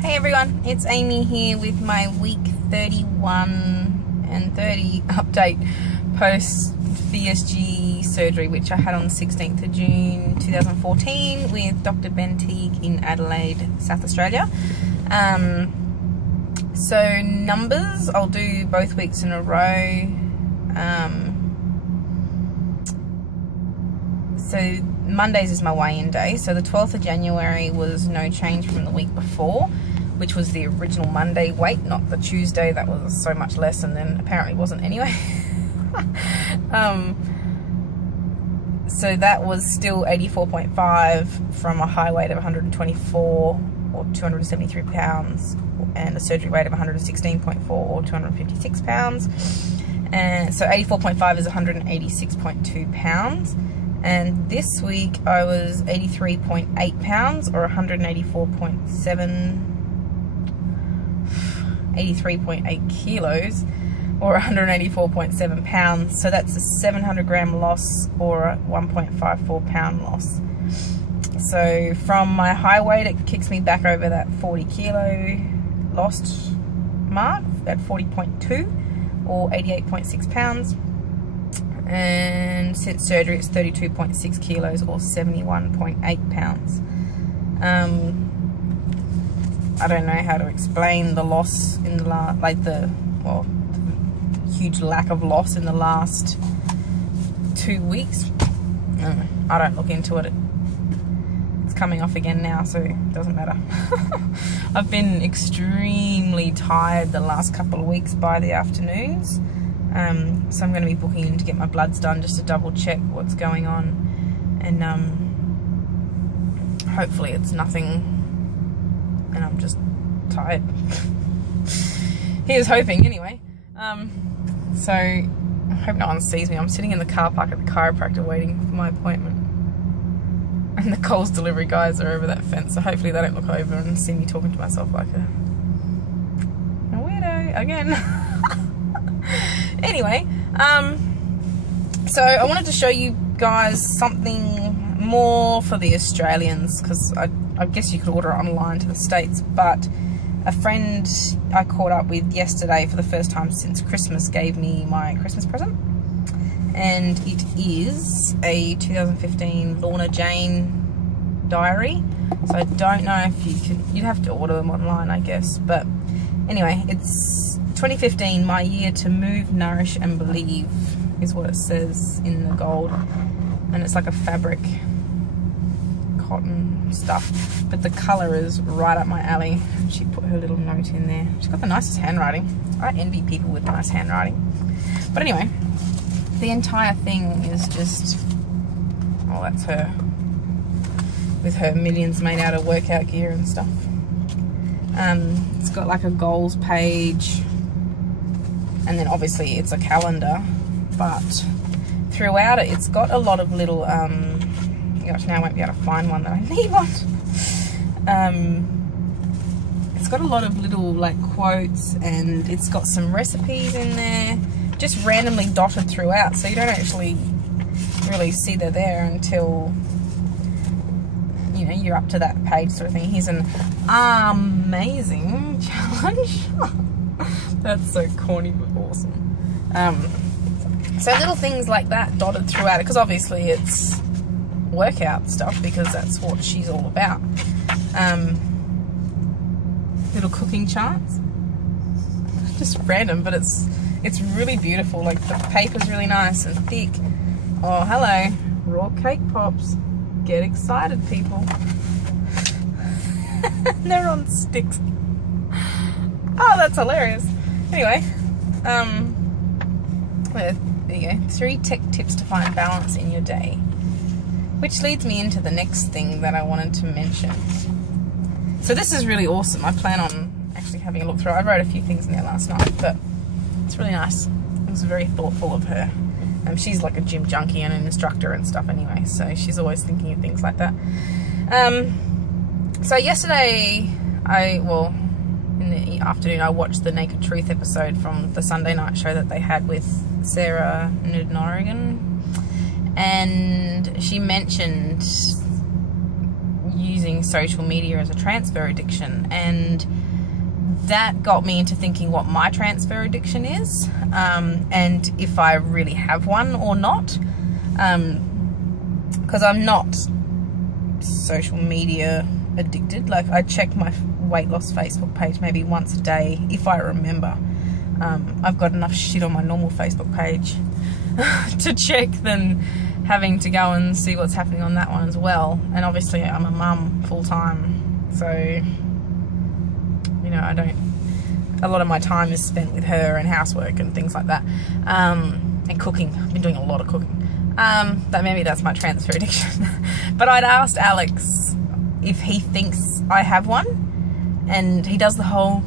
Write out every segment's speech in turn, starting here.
Hey everyone, it's Amy here with my week 31 and 30 update post VSG surgery, which I had on the 16th of June 2014 with Dr Ben Teague in Adelaide, South Australia. So numbers, I'll do both weeks in a row. So Mondays is my weigh-in day. So the 12th of January was no change from the week before, which was the original Monday weight, not the Tuesday. That was so much less, and then apparently wasn't anyway. So that was still 84.5 from a high weight of 124 or 273 pounds and a surgery weight of 116.4 or 256 pounds. And so 84.5 is 186.2 pounds. And this week I was 83.8 pounds or 83.8 kilos or 184.7 pounds. So that's a 700 gram loss or a 1.54 pound loss. So from my high weight, it kicks me back over that 40 kilo lost mark at 40.2 or 88.6 pounds. And since surgery it's 32.6 kilos or 71.8 pounds. I don't know how to explain the loss in the last, the huge lack of loss in the last 2 weeks. I don't look into it. It's coming off again now, so it doesn't matter. I've been extremely tired the last couple of weeks by the afternoons. So I'm going to be booking in to get my bloods done just to double check what's going on, and hopefully it's nothing and I'm just tired. Here's hoping anyway. So I hope no one sees me. I'm sitting in the car park at the chiropractor waiting for my appointment, and the Coles delivery guys are over that fence, so hopefully they don't look over and see me talking to myself like a weirdo again. Anyway, so I wanted to show you guys something more for the Australians, because I guess you could order it online to the States, but a friend I caught up with yesterday for the first time since Christmas gave me my Christmas present, and it is a 2015 Lorna Jane diary. So I don't know if you'd have to order them online, I guess, but anyway, it's 2015, my year to move, nourish and believe is what it says in the gold, and it's like a fabric cotton stuff, but the colour is right up my alley. She put her little note in there. She's got the nicest handwriting. I envy people with nice handwriting. But anyway, the entire thing is just, oh, that's her with her millions made out of workout gear and stuff. It's got like a goals page, and then obviously it's a calendar, but throughout it, it's got a lot of little, gosh, now I won't be able to find one that I need one. It's got a lot of little quotes, and it's got some recipes in there, just randomly dotted throughout, so you don't actually really see they're there until, you know, you're up to that page sort of thing. Here's an amazing challenge. That's so corny but awesome. So little things like that dotted throughout it, because obviously it's workout stuff, because that's what she's all about. Little cooking charts, just random, but it's really beautiful. Like, the paper's really nice and thick. Oh, hello, raw cake pops. Get excited, people. They're on sticks. Oh, that's hilarious. Anyway, there you go. 3 tech tips to find balance in your day. Which leads me into the next thing that I wanted to mention. So this is really awesome. I plan on actually having a look through. I wrote a few things in there last night, but it's really nice. It was very thoughtful of her. She's like a gym junkie and an instructor and stuff anyway, so she's always thinking of things like that. So yesterday, in the afternoon, I watched the Naked Truth episode from the Sunday night show that they had with Sarah Nudnorigan, and she mentioned using social media as a transfer addiction, and that got me into thinking what my transfer addiction is, and if I really have one or not, because I'm not social media addicted. Like, I check my weight loss Facebook page maybe once a day if I remember. I've got enough shit on my normal Facebook page to check than having to go and see what's happening on that one as well. And obviously I'm a mum full time, so you know, a lot of my time is spent with her and housework and things like that, and cooking. I've been doing a lot of cooking. But maybe that's my transfer addiction. But I'd asked Alex if he thinks I have one, and he does the whole,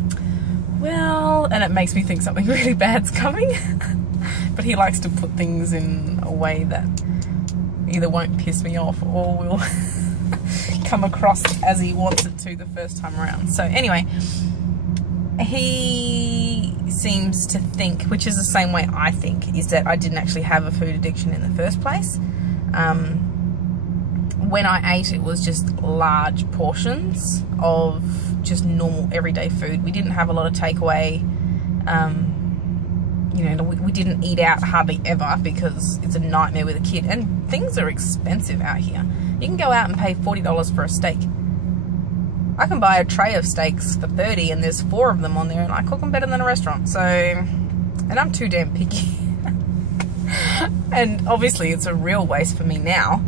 well, and it makes me think something really bad's coming. But he likes to put things in a way that either won't piss me off or will come across as he wants it to the first time around. So anyway, he seems to think, which is the same way I think, is that I didn't actually have a food addiction in the first place. When I ate, it was just large portions of just normal everyday food. We didn't have a lot of takeaway. You know, we didn't eat out hardly ever because it's a nightmare with a kid, and things are expensive out here. You can go out and pay $40 for a steak. I can buy a tray of steaks for $30, and there's 4 of them on there, and I cook them better than a restaurant. So, and I'm too damn picky. And obviously it's a real waste for me now.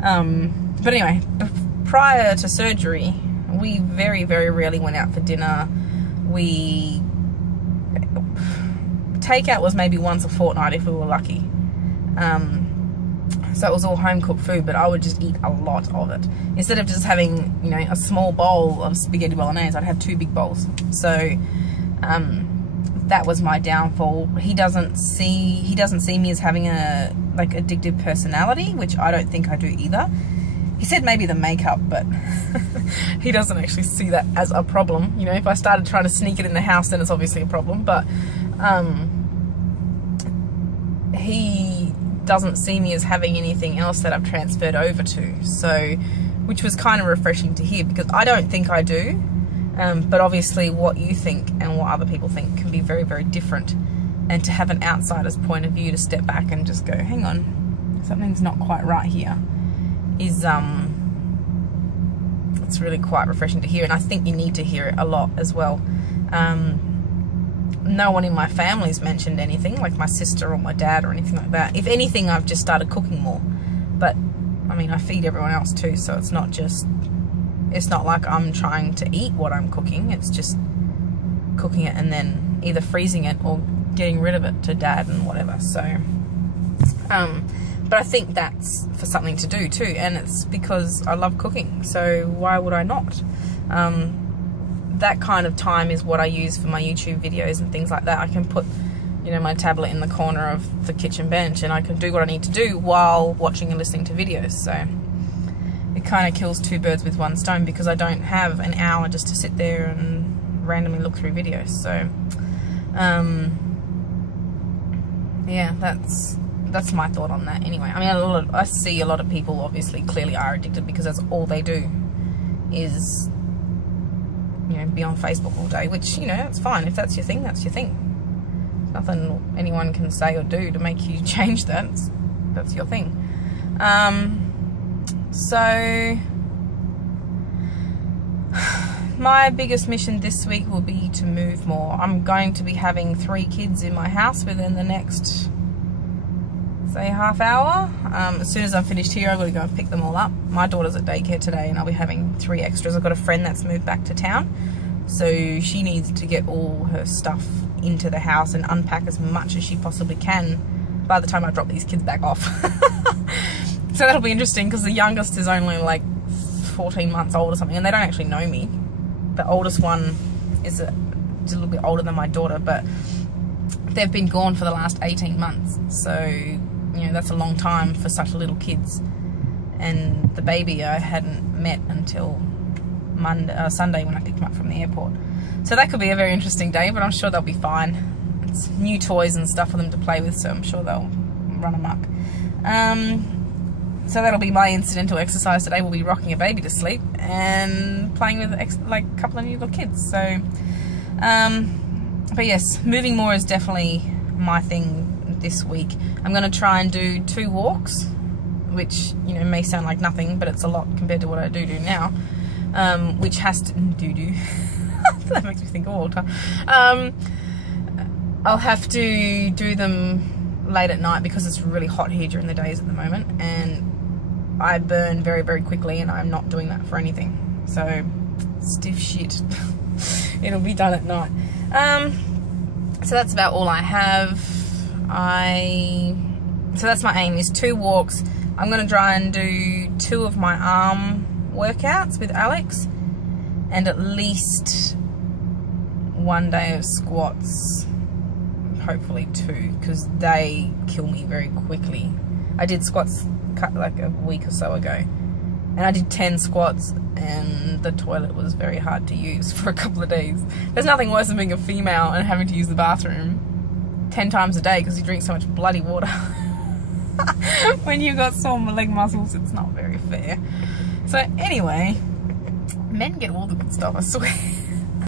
But anyway, prior to surgery, we very, very rarely went out for dinner. Takeout was maybe once a fortnight if we were lucky. So it was all home cooked food, but I would just eat a lot of it. Instead of just having, you know, a small bowl of spaghetti bolognese, I'd have 2 big bowls. So that was my downfall. He doesn't see me as having a like addictive personality, which I don't think I do either. He said maybe the makeup, but he doesn't actually see that as a problem. You know, if I started trying to sneak it in the house, then it's obviously a problem. But he doesn't see me as having anything else that I've transferred over to. So, which was kind of refreshing to hear, because I don't think I do. But obviously what you think and what other people think can be very, very different. And to have an outsider's point of view, to step back and just go, hang on, something's not quite right here, is it's really quite refreshing to hear. And I think you need to hear it a lot as well. No one in my family's mentioned anything, like my sister or my dad or anything like that. If anything, I've just started cooking more. But I mean, I feed everyone else too, so it's not like I'm trying to eat what I'm cooking. It's just cooking it and then either freezing it or getting rid of it to dad and whatever. So but I think that's for something to do too, and it's because I love cooking, so why would I not? That kind of time is what I use for my YouTube videos and things like that. I can put, you know, my tablet in the corner of the kitchen bench, and I can do what I need to do while watching and listening to videos. So it kind of kills 2 birds with 1 stone, because I don't have an hour just to sit there and randomly look through videos. So yeah, that's my thought on that anyway. I mean, I see a lot of people obviously clearly are addicted, because that's all they do is, you know, be on Facebook all day, which, you know, it's fine. If that's your thing, that's your thing. Nothing anyone can say or do to make you change that. That's your thing. So my biggest mission this week will be to move more. I'm going to be having 3 kids in my house within the next, say, half hour. As soon as I'm finished here, I've got to go and pick them all up. My daughter's at daycare today, and I'll be having 3 extras. I've got a friend that's moved back to town, so she needs to get all her stuff into the house and unpack as much as she possibly can by the time I drop these kids back off. So that'll be interesting, because the youngest is only like 14 months old or something, and they don't actually know me. The oldest one is a little bit older than my daughter, but they've been gone for the last 18 months. So, you know, that's a long time for such little kids. And the baby I hadn't met until Sunday when I picked him up from the airport. So that could be a very interesting day, but I'm sure they'll be fine. It's new toys and stuff for them to play with, so I'm sure they'll run amok. So that'll be my incidental exercise today. We'll be rocking a baby to sleep and playing with like a couple of new little kids. So, but yes, moving more is definitely my thing this week. I'm going to try and do 2 walks, which, you know, may sound like nothing, but it's a lot compared to what I do now. Which has to that makes me think of water. I'll have to do them late at night because it's really hot here during the days at the moment, and I burn very, very quickly, and I'm not doing that for anything. So, stiff shit. It'll be done at night. So that's about all I have. So that's my aim, is 2 walks. I'm going to try and do 2 of my arm workouts with Alex, and at least 1 day of squats. Hopefully 2, because they kill me very quickly. I did squats like a week or so ago, and I did 10 squats, and the toilet was very hard to use for a couple of days. There's nothing worse than being a female and having to use the bathroom 10 times a day because you drink so much bloody water. When you've got sore leg muscles, it's not very fair. So anyway, men get all the good stuff, I swear.